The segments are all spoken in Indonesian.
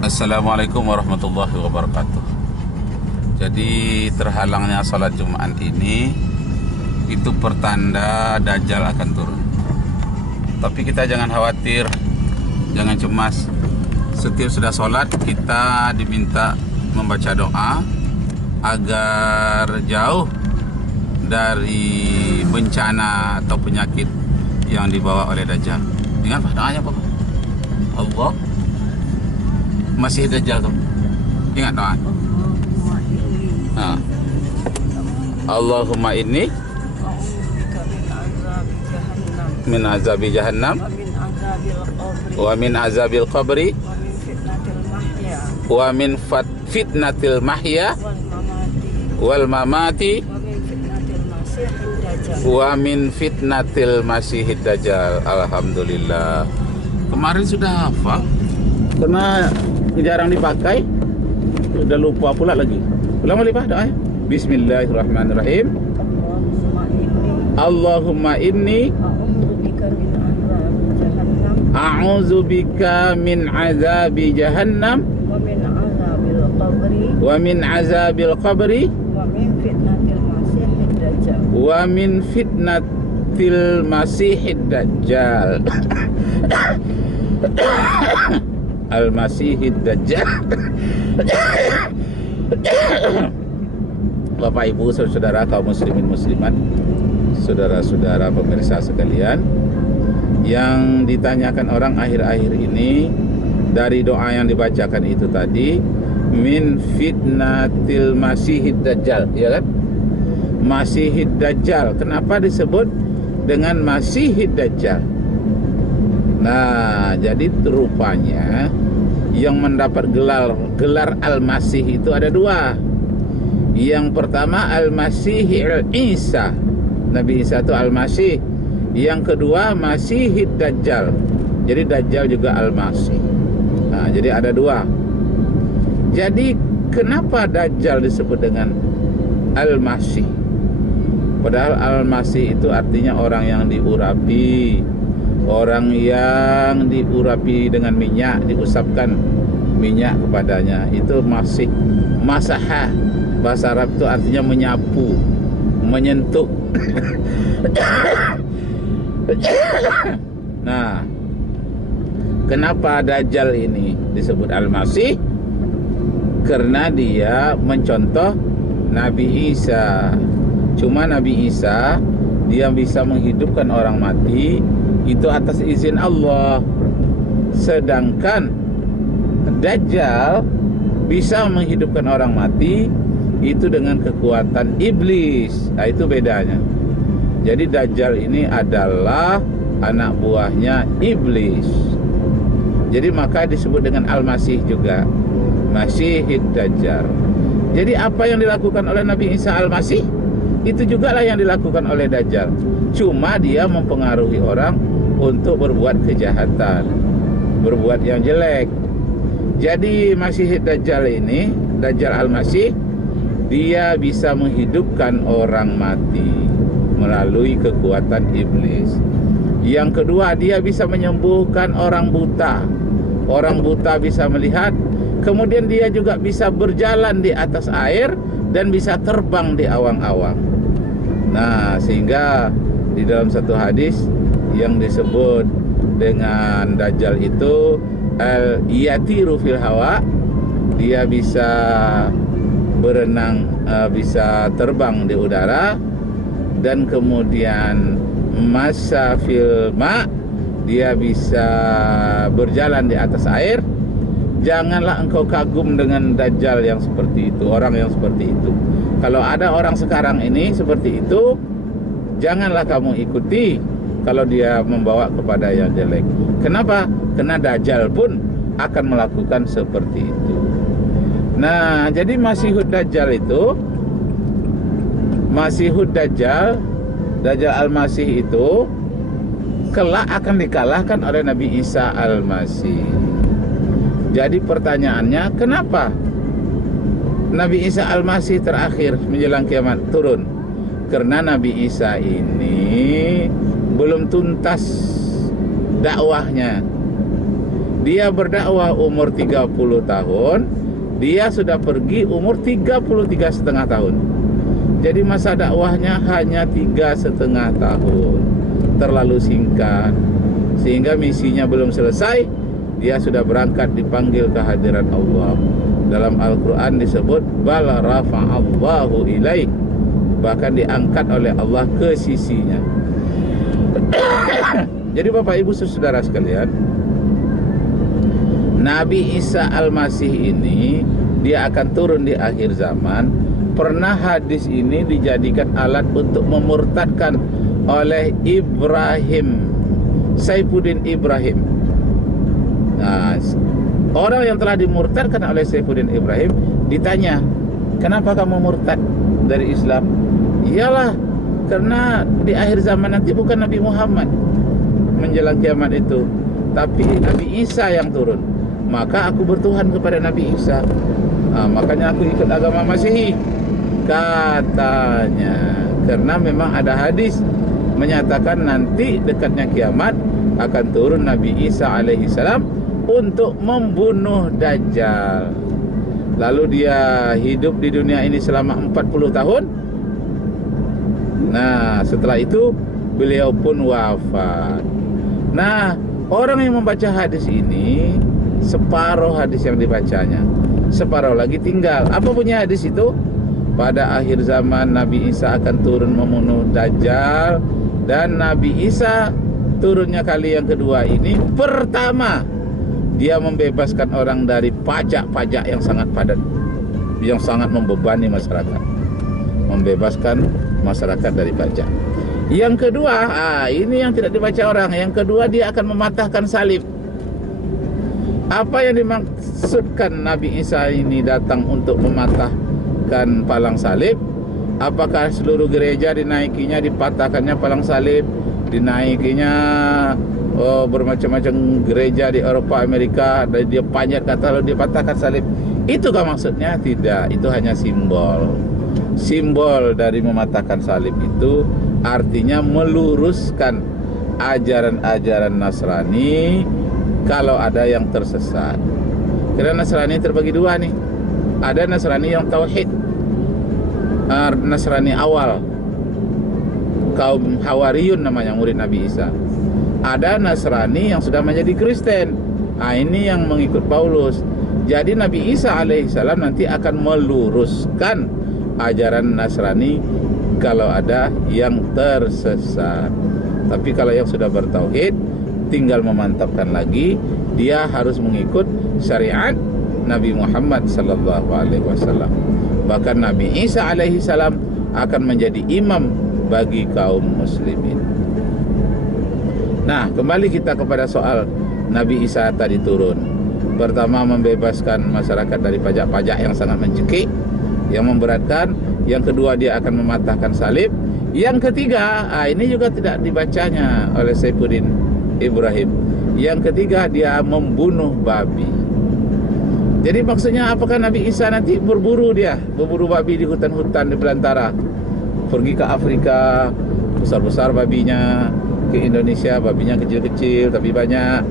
Assalamualaikum warahmatullahi wabarakatuh. Jadi terhalangnya salat Jumat ini itu pertanda Dajjal akan turun. Tapi kita jangan khawatir, jangan cemas. Setiap sudah salat kita diminta membaca doa agar jauh dari bencana atau penyakit yang dibawa oleh Dajjal. Ingat Pak doanya Pak? Allah masih Dajjal tuh. Ingat doa. Nah. Allahumma inni min azabi jahannam wa min azabil qabri wa min fitnatil mahya wal mamati wa min fitnatil masihid dajjal. Alhamdulillah. Kemarin sudah hafal karena jarang dipakai, udah lupa pula lagi. Ulang lagi Pak doanya. Bismillahirrahmanirrahim. Allahumma inni a'udzubika min azabi jahannam wa min azabil qabri wa min fitnatil masihid dajjal. Al-Masihid Dajjal. Bapak Ibu, saudara kaum muslimin muslimat, saudara-saudara pemirsa sekalian, yang ditanyakan orang akhir-akhir ini dari doa yang dibacakan itu tadi, min fitnatil masihid dajjal, ya kan? Masihid dajjal. Kenapa disebut dengan masihid dajjal? Nah, jadi rupanya yang mendapat gelar Al-Masih itu ada dua. Yang pertama Al-Masih Isa, Nabi Isa itu Al-Masih. Yang kedua Masihid Dajjal. Jadi Dajjal juga Al-Masih. Nah, jadi ada dua. Jadi kenapa Dajjal disebut dengan Al-Masih? Padahal Al-Masih itu artinya orang yang diurapi, orang yang diurapi dengan minyak, diusapkan minyak kepadanya. Itu masih masaha. Bahasa Arab itu artinya menyapu, menyentuh. Nah, kenapa Dajjal ini disebut Al-Masih? Karena dia mencontoh Nabi Isa. Cuma Nabi Isa dia bisa menghidupkan orang mati itu atas izin Allah. Sedangkan Dajjal bisa menghidupkan orang mati itu dengan kekuatan iblis. Nah, itu bedanya. Jadi Dajjal ini adalah anak buahnya iblis. Jadi maka disebut dengan Al-Masih juga, Masihid Dajjal. Jadi apa yang dilakukan oleh Nabi Isa Al-Masih itu juga lah yang dilakukan oleh Dajjal. Cuma dia mempengaruhi orang untuk berbuat kejahatan, berbuat yang jelek. Jadi Masihid Dajjal ini, Dajjal Al-Masih, dia bisa menghidupkan orang mati melalui kekuatan iblis. Yang kedua, dia bisa menyembuhkan orang buta. Orang buta bisa melihat. Kemudian dia juga bisa berjalan di atas air dan bisa terbang di awang-awang. Nah, sehingga di dalam satu hadis yang disebut dengan Dajjal itu al-yatiru fil hawa, dia bisa berenang, bisa terbang di udara, dan kemudian masa fil ma, dia bisa berjalan di atas air. Janganlah engkau kagum dengan Dajjal yang seperti itu, orang yang seperti itu. Kalau ada orang sekarang ini seperti itu, janganlah kamu ikuti kalau dia membawa kepada yang jelek. Kenapa? Karena Dajjal pun akan melakukan seperti itu. Nah, jadi Masihud Dajjal itu, Masihud Dajjal, Dajjal Al-Masih itu kelak akan dikalahkan oleh Nabi Isa Al-Masih. Jadi pertanyaannya, kenapa Nabi Isa Al-Masih terakhir menjelang kiamat turun? Karena Nabi Isa ini belum tuntas dakwahnya. Dia berdakwah umur 30 tahun, dia sudah pergi umur 33,5 tahun. Jadi masa dakwahnya hanya 3,5 tahun. Terlalu singkat. Sehingga misinya belum selesai, dia sudah berangkat dipanggil ke hadirat Allah. Dalam Al-Quran disebut bal rafa'allahu ilaih, bahkan diangkat oleh Allah ke sisinya. Jadi Bapak Ibu saudara sekalian, Nabi Isa Al-Masih ini dia akan turun di akhir zaman. Pernah hadis ini dijadikan alat untuk memurtadkan oleh Ibrahim, Saifuddin Ibrahim. Nah, orang yang telah dimurtadkan oleh Saifuddin Ibrahim ditanya, kenapa kamu murtad dari Islam? Iyalah, karena di akhir zaman nanti bukan Nabi Muhammad menjelang kiamat itu, tapi Nabi Isa yang turun. Maka aku bertuhan kepada Nabi Isa. Makanya aku ikut agama Masehi, katanya. Karena memang ada hadis menyatakan nanti dekatnya kiamat akan turun Nabi Isa alaihissalam untuk membunuh Dajjal. Lalu dia hidup di dunia ini selama 40 tahun. Nah, setelah itu beliau pun wafat. Nah, orang yang membaca hadis ini, separuh hadis yang dibacanya, separuh lagi tinggal. Apa punya hadis itu? Pada akhir zaman Nabi Isa akan turun membunuh Dajjal. Dan Nabi Isa turunnya kali yang kedua ini, pertama dia membebaskan orang dari pajak-pajak yang sangat padat, yang sangat membebani masyarakat. Membebaskan masyarakat dari pajak. Yang kedua, ini yang tidak dibaca orang. Yang kedua, dia akan mematahkan salib. Apa yang dimaksudkan Nabi Isa ini datang untuk mematahkan palang salib? Apakah seluruh gereja dinaikinya, dipatahkannya palang salib, dinaikinya bermacam-macam gereja di Eropa, Amerika, dan dia panjat kata lalu dipatahkan salib? Itukah maksudnya? Tidak, itu hanya simbol. Simbol dari mematahkan salib itu artinya meluruskan ajaran-ajaran Nasrani kalau ada yang tersesat. Karena Nasrani terbagi dua nih. Ada Nasrani yang tauhid, Nasrani awal, kaum Hawariyun namanya, murid Nabi Isa. Ada Nasrani yang sudah menjadi Kristen. Ini yang mengikut Paulus. Jadi Nabi Isa alaihissalam nanti akan meluruskan ajaran Nasrani kalau ada yang tersesat. Tapi kalau yang sudah bertauhid, tinggal memantapkan lagi. Dia harus mengikut syariat Nabi Muhammad sallallahu alaihi wasallam. Bahkan Nabi Isa alaihi salam akan menjadi imam bagi kaum muslimin. Nah, kembali kita kepada soal Nabi Isa tadi turun. Pertama, membebaskan masyarakat dari pajak-pajak yang sangat mencekik, yang memberatkan. Yang kedua, dia akan mematahkan salib. Yang ketiga, ini juga tidak dibacanya oleh Saifuddin Ibrahim. Yang ketiga, dia membunuh babi. Jadi maksudnya apakah Nabi Isa nanti berburu babi di hutan-hutan di belantara, pergi ke Afrika, besar-besar babinya, ke Indonesia babinya kecil-kecil tapi banyak.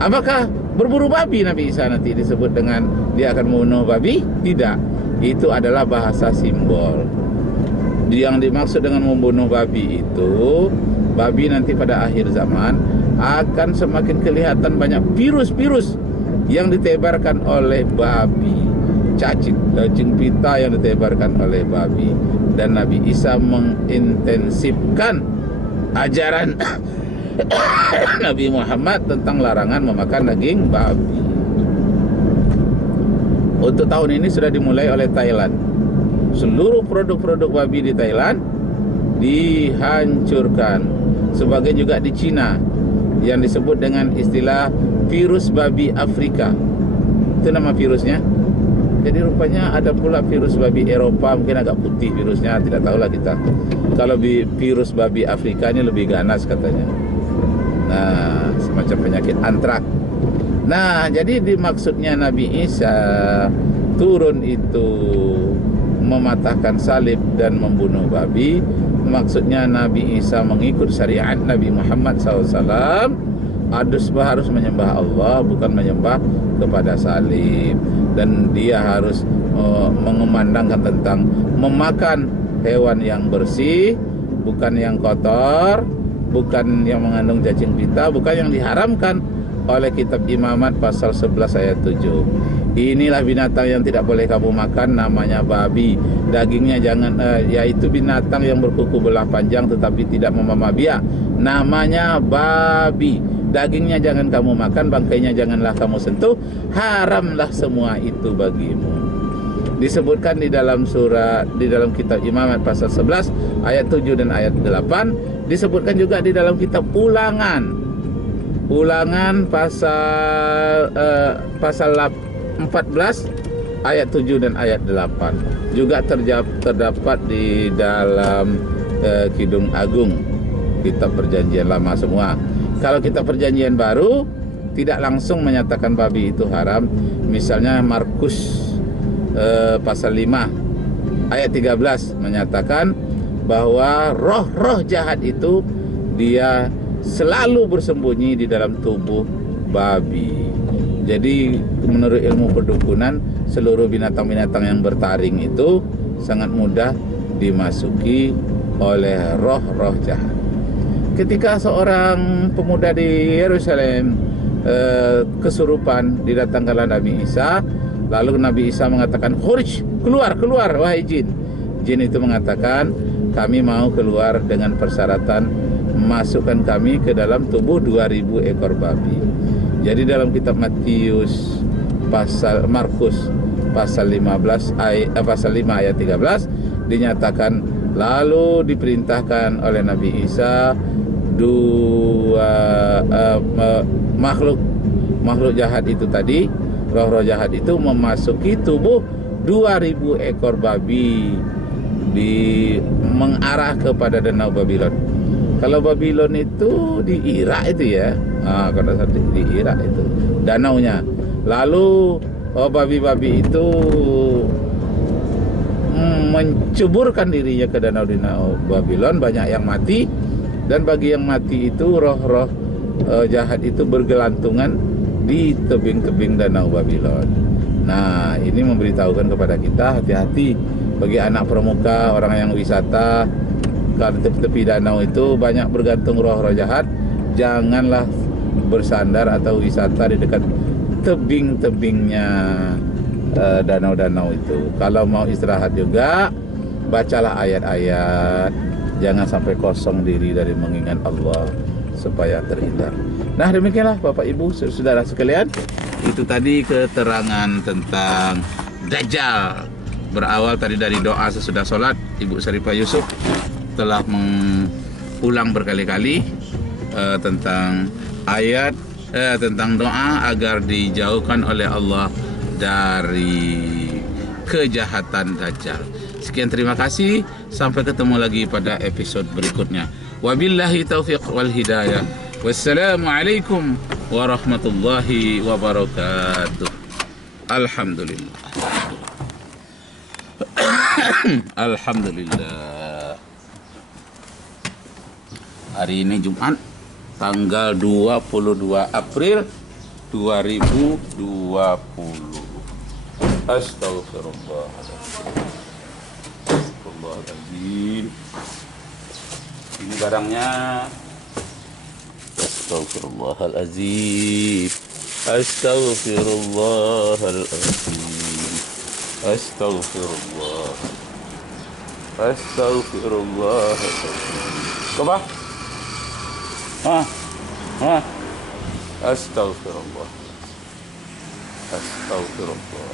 Apakah berburu babi Nabi Isa nanti disebut dengan dia akan membunuh babi? Tidak, itu adalah bahasa simbol. Yang dimaksud dengan membunuh babi itu, babi nanti pada akhir zaman akan semakin kelihatan banyak virus-virus yang ditebarkan oleh babi, cacing pita yang ditebarkan oleh babi. Dan Nabi Isa mengintensifkan ajaran Nabi Muhammad tentang larangan memakan daging babi. Untuk tahun ini sudah dimulai oleh Thailand. Seluruh produk-produk babi di Thailand dihancurkan. Sebagian juga di Cina, yang disebut dengan istilah virus babi Afrika. Itu nama virusnya. Jadi rupanya ada pula virus babi Eropa, mungkin agak putih virusnya, tidak tahulah kita. Kalau virus babi Afrika ini lebih ganas katanya. Nah, semacam penyakit antrak. Nah, jadi dimaksudnya Nabi Isa turun itu mematahkan salib dan membunuh babi. Maksudnya Nabi Isa mengikut syariat Nabi Muhammad SAW harus menyembah Allah, bukan menyembah kepada salib. Dan dia harus mengumandangkan tentang memakan hewan yang bersih, bukan yang kotor, bukan yang mengandung cacing pita, bukan yang diharamkan oleh kitab Imamat pasal 11 ayat 7. Inilah binatang yang tidak boleh kamu makan, namanya babi. Dagingnya jangan yaitu binatang yang berkuku belah panjang tetapi tidak memamah biak, namanya babi. Dagingnya jangan kamu makan, bangkainya janganlah kamu sentuh, haramlah semua itu bagimu. Disebutkan di dalam kitab Imamat pasal 11 ayat 7 dan ayat 8. Disebutkan juga di dalam kitab Ulangan pasal 14 ayat 7 dan ayat 8. Juga terdapat di dalam Kidung Agung, kitab Perjanjian Lama semua. Kalau kitab Perjanjian Baru tidak langsung menyatakan babi itu haram. Misalnya Markus pasal 5 ayat 13 menyatakan bahwa roh-roh jahat itu dia selalu bersembunyi di dalam tubuh babi. Jadi menurut ilmu perdukunan, seluruh binatang-binatang yang bertaring itu sangat mudah dimasuki oleh roh-roh jahat. Ketika seorang pemuda di Yerusalem kesurupan, didatangkanlah Nabi Isa. Lalu Nabi Isa mengatakan, "Khurij, keluar wahai jin." Jin itu mengatakan, "Kami mau keluar dengan persyaratan masukkan kami ke dalam tubuh 2000 ekor babi." Jadi dalam kitab Markus pasal 5 ayat 13 dinyatakan, lalu diperintahkan oleh Nabi Isa makhluk jahat itu tadi, roh-roh jahat itu memasuki tubuh 2000 ekor babi mengarah kepada danau Babylon. Kalau Babylon itu di Irak itu ya, kalau di Irak itu danaunya. Lalu babi-babi itu menceburkan dirinya ke danau Babylon, banyak yang mati. Dan bagi yang mati itu roh-roh jahat itu bergelantungan di tebing-tebing danau Babylon. Nah, ini memberitahukan kepada kita hati-hati bagi anak pramuka, orang yang wisata. Kalau di tepi danau itu banyak bergantung roh-roh jahat, janganlah bersandar atau wisata di dekat tebing-tebingnya danau-danau itu. Kalau mau istirahat juga, bacalah ayat-ayat, jangan sampai kosong diri dari mengingat Allah supaya terhindar. Nah, demikianlah Bapak Ibu saudara sekalian, itu tadi keterangan tentang Dajjal. Berawal tadi dari doa sesudah sholat. Ibu Syarifah Yusuf telah mengulang berkali-kali tentang ayat, tentang doa agar dijauhkan oleh Allah dari kejahatan Dajjal. Sekian, terima kasih. Sampai ketemu lagi pada episode berikutnya. Wabillahi taufiq wal hidayah. Wassalamualaikum warahmatullahi wabarakatuh. Alhamdulillah. Alhamdulillah. Hari ini Jumat, tanggal 22 April 2020. Astagfirullahaladzim. Ini barangnya. Astagfirullahaladzim. Astagfirullahaladzim. Astagfirullah. Astagfirullahaladzim. Coba. Astagfirullah. Astagfirullah.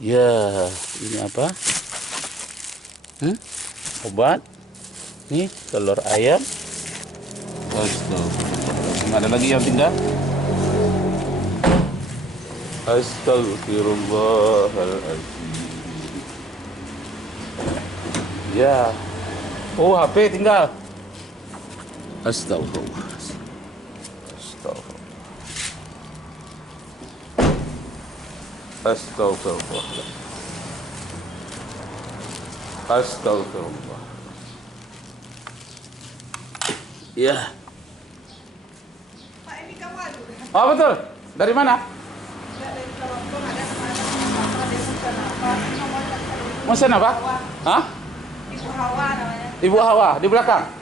Ya, ini apa? Obat. Ini telur ayam. Astagfirullah. Ada lagi yang tinggal? Astagfirullahaladzim. Ya. Oh, HP tinggal. Astagfirullah. Astagfirullah. Astagfirullah. Astagfirullah. Iya. Pak, ini kamu adu. Oh betul. Dari mana? Enggak, dari telepon ada apa dia pesan apa? Nomornya tadi. Pesan apa? Hah? Ibu Hawa namanya. Ibu Hawa di belakang.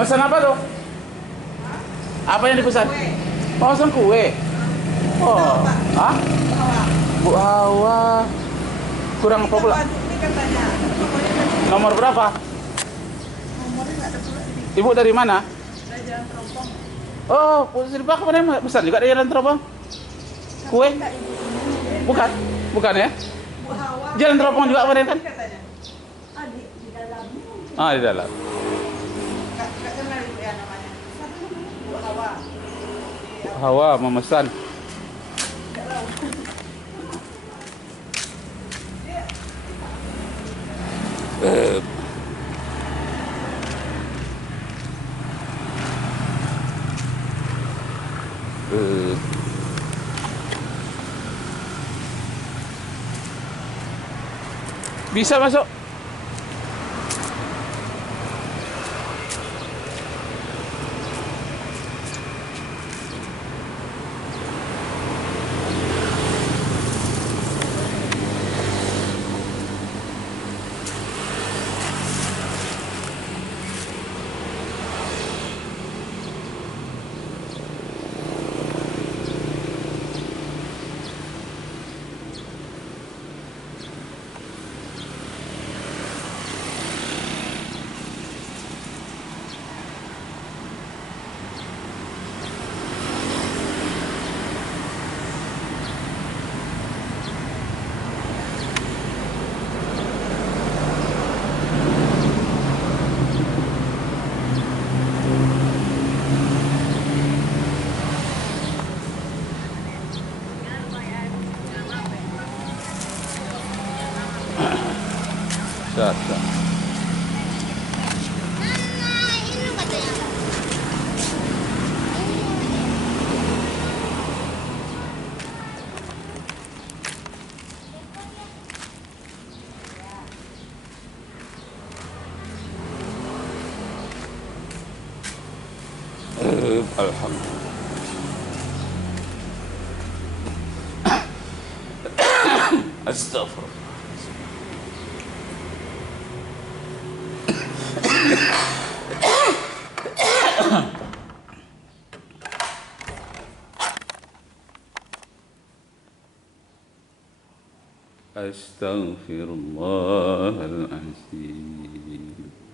Pesan apa tuh? Apa yang dipesan? Kue. Oh, pesan kue. Oh, hah? Ibu Hawa. Bu Hawa. Kurang apa pula? Ini katanya. Nomornya tadi. Nomor berapa? Nomornya enggak ada pula ini. Ibu dari mana? Dari Jalan Teropong. Oh, di belakang mana? Pesan juga dari Jalan Teropong. Kue? Enggak ibu ini. Bukan, bukan ya? Ibu Hawa. Jalan Teropong juga kemarin kan? Katanya. Adik di dalamnya. Ah, di dalam. Enggak kenal ibu ya namanya. Ibu Hawa. Hawa memesan. Enggak tahu. Eh, eh. Bisa masuk. Dah, dah. Alhamdulillah. Astagfirullah. Astaghfirullahaladzim.